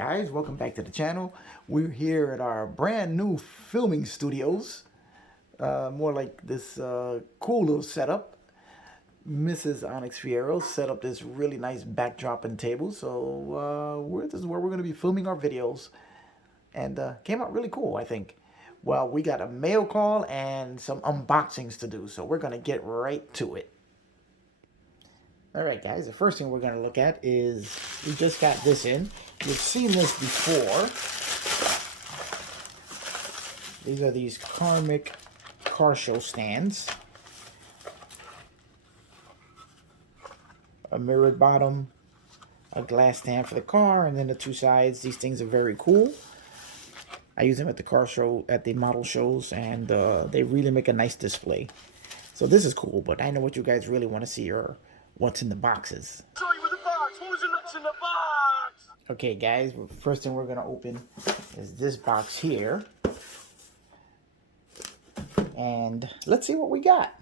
guys, welcome back to the channel. We're here at our brand new filming studios. More like this cool little setup. Mrs. Onyx Fierro set up this really nice backdrop and table. So this is where we're going to be filming our videos. And came out really cool, I think. Well, we got a mail call and some unboxings to do. So we're going to get right to it. Alright guys, the first thing we're going to look at is, we just got this in. You've seen this before. These are these Karmic car show stands. A mirrored bottom, a glass stand for the car, and then the two sides. These things are very cool. I use them at the car show, at the model shows, and they really make a nice display. So this is cool, but I know what you guys really want to see are what's in the boxes. Show you with the box. What's in the box? Okay, guys. First thing we're gonna open is this box here, and let's see what we got.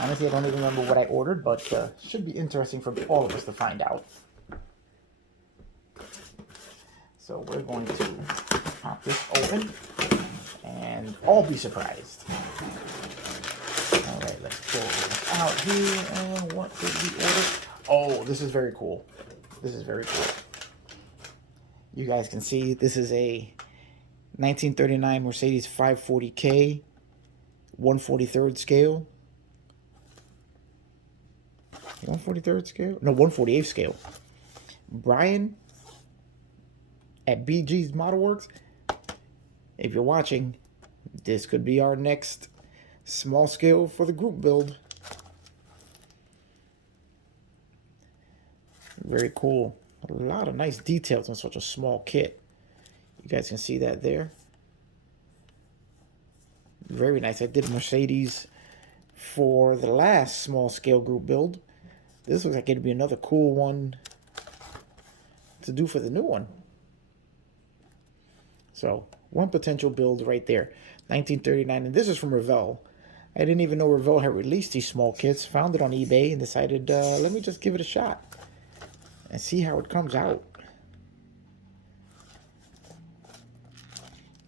Honestly, I don't even remember what I ordered, but should be interesting for all of us to find out. So we're going to pop this open, and all be surprised. Alright, let's pull this out here. And what did we order? Oh, this is very cool. This is very cool. You guys can see this is a 1939 Mercedes 540K 1/43rd scale. 1/43rd scale? No, 1/48th scale. Brian at BG's Model Works. If you're watching, this could be our next small scale for the group build. Very cool. A lot of nice details on such a small kit. You guys can see that there. Very nice. I did Mercedes for the last small scale group build. This looks like it'd be another cool one to do for the new one. So, one potential build right there. 1939, and this is from Revell. I didn't even know Revell had released these small kits. Found it on eBay and decided, let me just give it a shot and see how it comes out.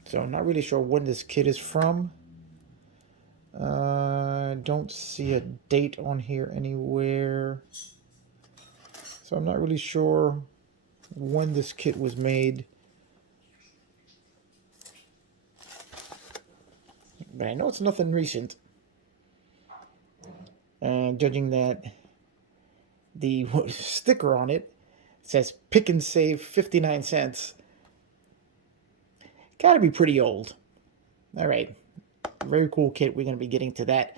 So I'm not really sure when this kit is from. Don't see a date on here anywhere. So I'm not really sure when this kit was made. But I know it's nothing recent. And judging that the sticker on it says pick and save 59 cents. Gotta be pretty old. Alright. Very cool kit. We're going to be getting to that.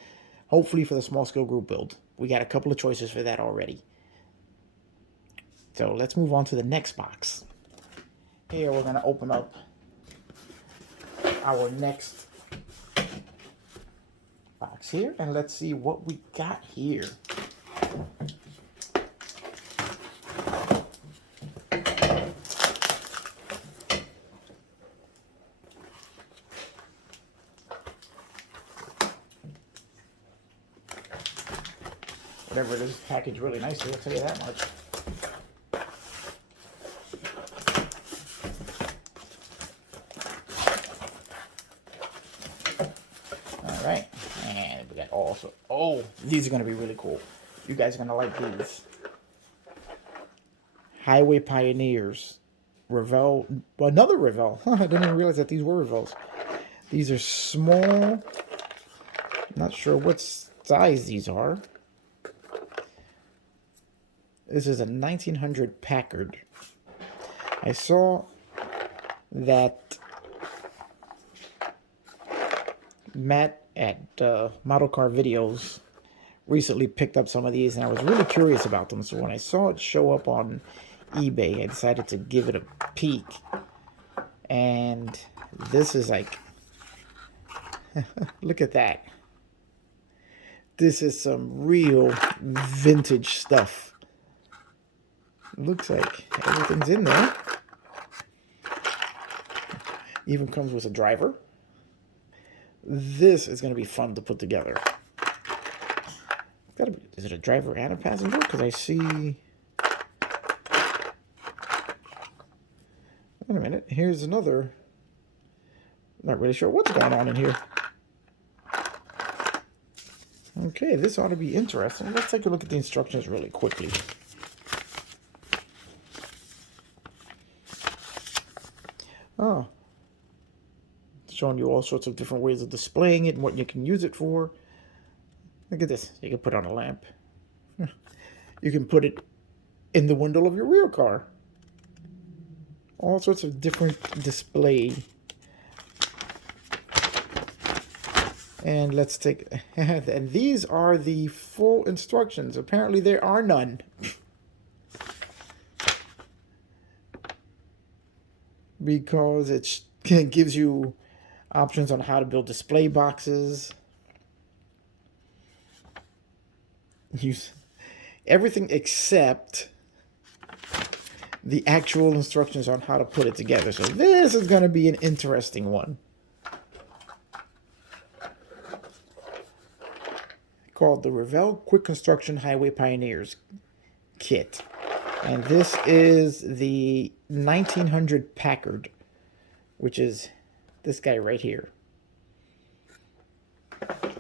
Hopefully for the small scale group build. We got a couple of choices for that already. So let's move on to the next box. Here we're going to open up our next box here, and let's see what we got here. Whatever it is, packaged really nicely, I'll tell you that much. Alright, and we got also, oh, these are going to be really cool. You guys are going to like these. Highway Pioneers. Revell, another Revell. I didn't even realize that these were Revells. These are small. Not sure what size these are. This is a 1900 Packard. I saw that Matt at Model Car Videos recently picked up some of these, and I was really curious about them. So when I saw it show up on eBay, I decided to give it a peek. And this is like, look at that. This is some real vintage stuff. Looks like everything's in there. Even comes with a driver. This is going to be fun to put together. Is it a driver and a passenger? Because I see Wait a minute. Here's another. Not really sure what's going on in here. Okay, this ought to be interesting. Let's take a look at the instructions really quickly. Oh, showing you all sorts of different ways of displaying it and what you can use it for. Look at this. You can put on a lamp. You can put it in the window of your rear car. All sorts of different display. And let's take, and these are the full instructions. Apparently there are none. Because it gives you options on how to build display boxes. Use everything except the actual instructions on how to put it together. So this is going to be an interesting one. Called the Revell Quick Construction Highway Pioneers Kit. And this is the 1900 Packard, which is this guy right here.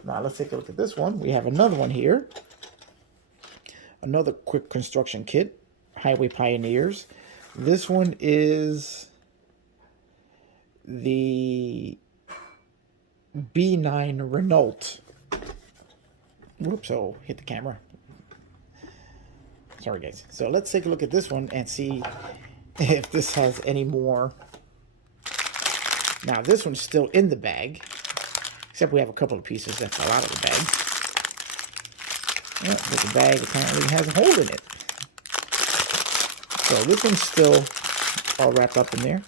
Now let's take a look at this one. We have another one here. Another quick construction kit, Highway Pioneers. This one is the B9 Renault. Whoops, oh, hit the camera. Sorry, guys. So let's take a look at this one and see if this has any more. Now, this one's still in the bag, except we have a couple of pieces that fell out of the bag. Yeah, but the bag apparently has a hole in it. So this one's still all wrapped up in there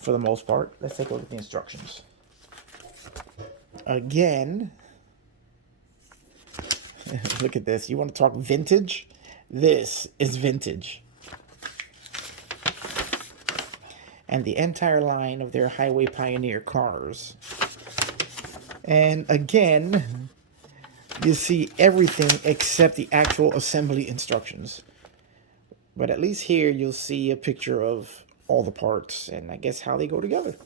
for the most part. Let's take a look at the instructions. Again, look at this. You want to talk vintage? This is vintage. And the entire line of their Highway Pioneer cars. And again, you see everything except the actual assembly instructions. But at least here you'll see a picture of all the parts and I guess how they go together.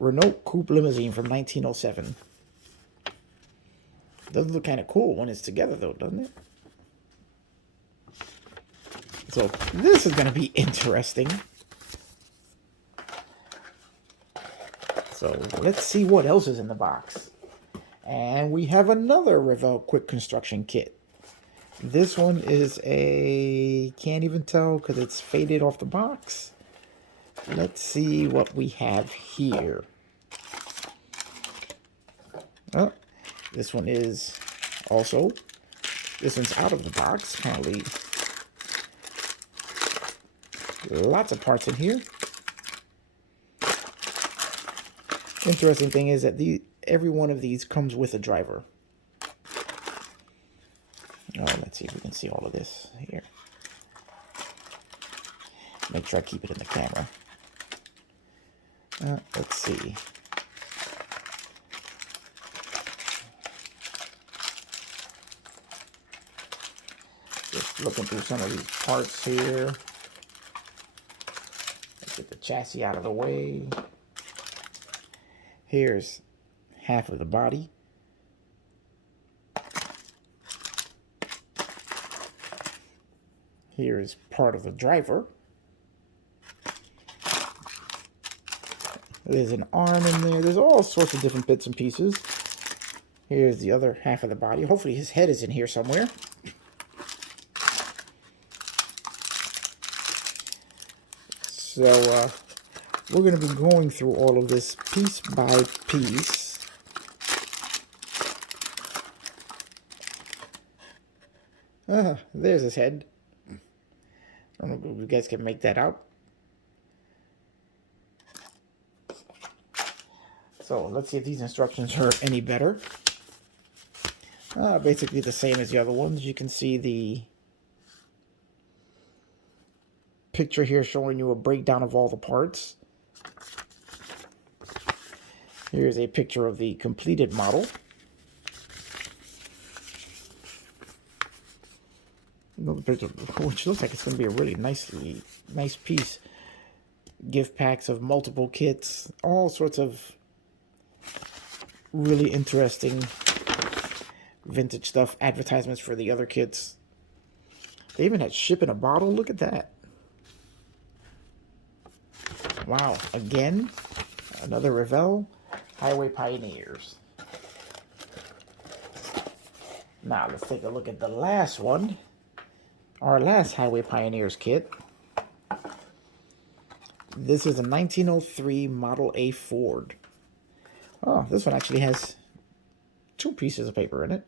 Renault Coupe Limousine from 1907. Does look kind of cool when it's together though, doesn't it? So this is going to be interesting. So let's see what else is in the box. And we have another Revell Quick Construction Kit. This one is a, can't even tell because it's faded off the box. Let's see what we have here. Oh, this one is also, this one's out of the box. Apparently, lots of parts in here. Interesting thing is that every one of these comes with a driver. Oh, let's see if we can see all of this here. Make sure I keep it in the camera. Let's see. Just looking through some of these parts here. Let's get the chassis out of the way. Here's half of the body. Here's part of the driver. There's an arm in there. There's all sorts of different bits and pieces. Here's the other half of the body. Hopefully his head is in here somewhere. So we're going to be going through all of this piece by piece. There's his head. I don't know if you guys can make that out. So let's see if these instructions are any better. Basically the same as the other ones. You can see the picture here showing you a breakdown of all the parts. Here's a picture of the completed model. Another picture, which looks like it's going to be a really nice piece. Gift packs of multiple kits, all sorts of really interesting vintage stuff. Advertisements for the other kits. They even had ship in a bottle. Look at that. Wow. Again, another Revell Highway Pioneers. Now let's take a look at the last one. Our last Highway Pioneers kit. This is a 1903 Model A Ford. Oh, this one actually has 2 pieces of paper in it.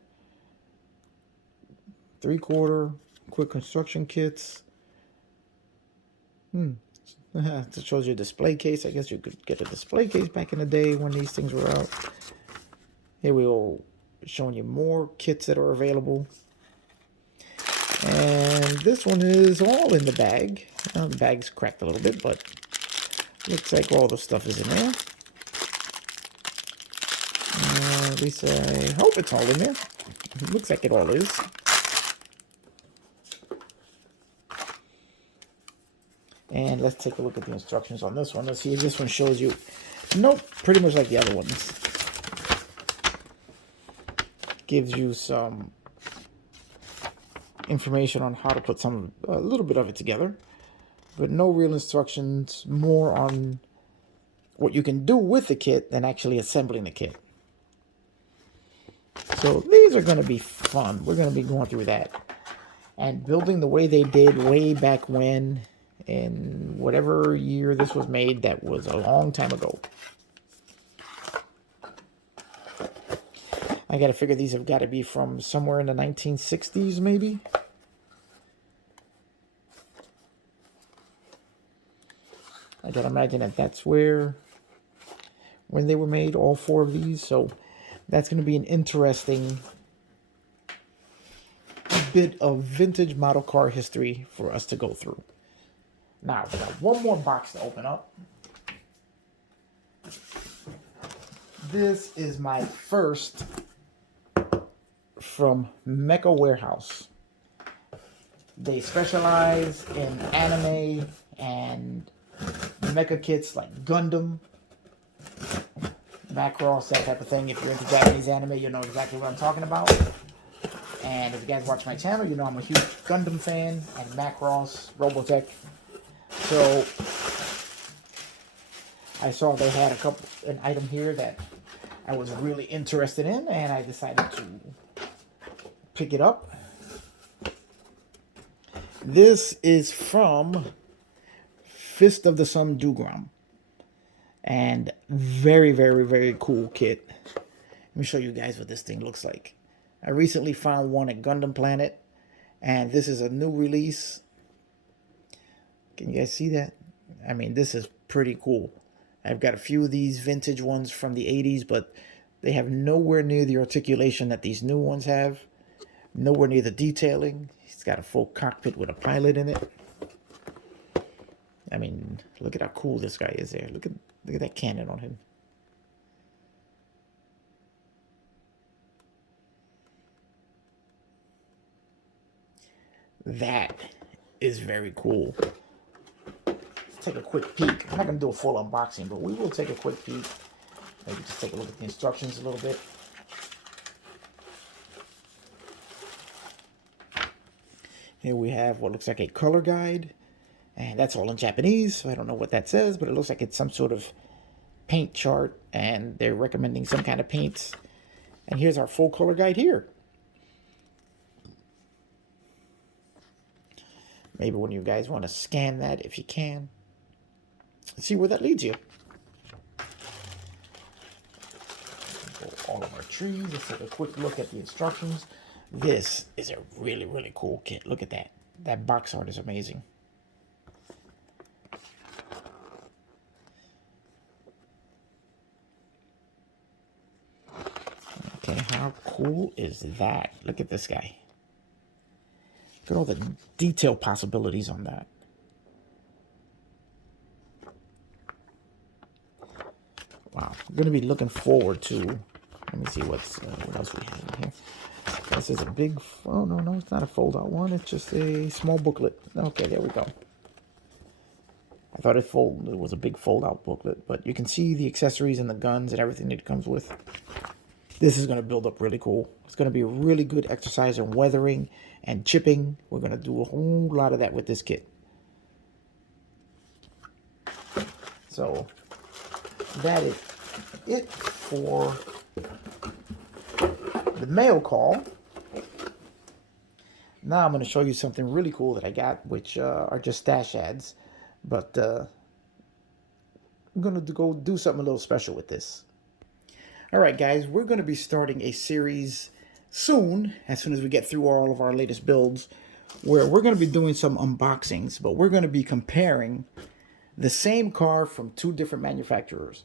3/4 quick construction kits. It shows you a display case. I guess you could get a display case back in the day when these things were out. Here we go, showing you more kits that are available. And this one is all in the bag. The bag's cracked a little bit, but looks like all the stuff is in there. At least I hope it's all in there. It looks like it all is. And let's take a look at the instructions on this one. Let's see if this one shows you. Nope, pretty much like the other ones. Gives you some information on how to put a little bit of it together, but no real instructions, more on what you can do with the kit than actually assembling the kit. So these are going to be fun. We're going to be going through that and building the way they did way back when, in whatever year this was made. That was a long time ago. I gotta figure these have got to be from somewhere in the 1960s, maybe. I gotta imagine that that's when they were made, all 4 of these. So that's going to be an interesting bit of vintage model car history for us to go through. Now, we got one more box to open up. This is my first from Mecha Warehouse. They specialize in anime and mecha kits like Gundam, Macross, that type of thing. If you're into Japanese anime, you'll know exactly what I'm talking about. And if you guys watch my channel, you know I'm a huge Gundam fan and Macross, Robotech. So I saw they had an item here that I was really interested in, and I decided to pick it up. This is from Fist of the Sun Dugram, and very, very, very cool kit. Let me show you guys what this thing looks like. I recently found one at Gundam Planet, and this is a new release. Can you guys see that? I mean, this is pretty cool. I've got a few of these vintage ones from the 80s, but they have nowhere near the articulation that these new ones have. Nowhere near the detailing. It's got a full cockpit with a pilot in it. I mean, look at how cool this guy is there. Look at that cannon on him. That is very cool. Let's take a quick peek. I'm not going to do a full unboxing, but we will take a quick peek. Maybe just take a look at the instructions a little bit. Here we have what looks like a color guide. And that's all in Japanese, so I don't know what that says, but it looks like it's some sort of paint chart, and they're recommending some kind of paints. And here's our full color guide here. Maybe one of you guys want to scan that if you can. See where that leads you. All of our trees. Let's take a quick look at the instructions. This is a really, really cool kit. Look at that. That box art is amazing. Okay, how cool is that? Look at this guy. Look at all the detail possibilities on that. Wow, I'm going to be looking forward to, let me see what else we have in here. This is a big, oh no, it's not a fold-out one. It's just a small booklet. Okay, there we go. I thought it was a big fold-out booklet, but you can see the accessories and the guns and everything that it comes with. This is going to build up really cool. It's going to be a really good exercise in weathering and chipping. We're going to do a whole lot of that with this kit. So that is it for the mail call. Now I'm going to show you something really cool that I got, which are just stash ads. But I'm going to go do something a little special with this. All right, guys, we're going to be starting a series soon as we get through all of our latest builds, where we're going to be doing some unboxings, but we're going to be comparing the same car from two different manufacturers.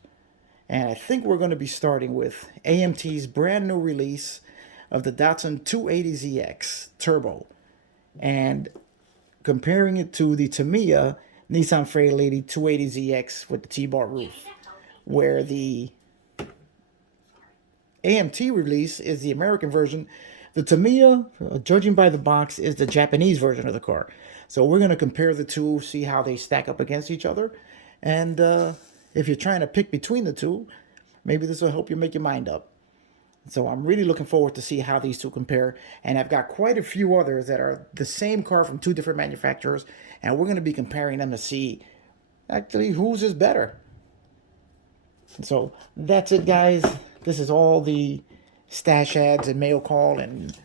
And I think we're going to be starting with AMT's brand new release of the Datsun 280ZX Turbo and comparing it to the Tamiya Nissan Fairlady 280ZX with the T-bar roof, where the AMT release is the American version. The Tamiya, judging by the box, is the Japanese version of the car. So we're going to compare the two, see how they stack up against each other. And if you're trying to pick between the two, maybe this will help you make your mind up. So I'm really looking forward to see how these two compare. And I've got quite a few others that are the same car from two different manufacturers. And we're going to be comparing them to see actually whose is better. So that's it, guys. This is all the stash ads and mail call and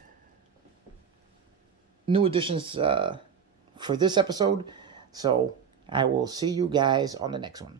new additions for this episode. So I will see you guys on the next one.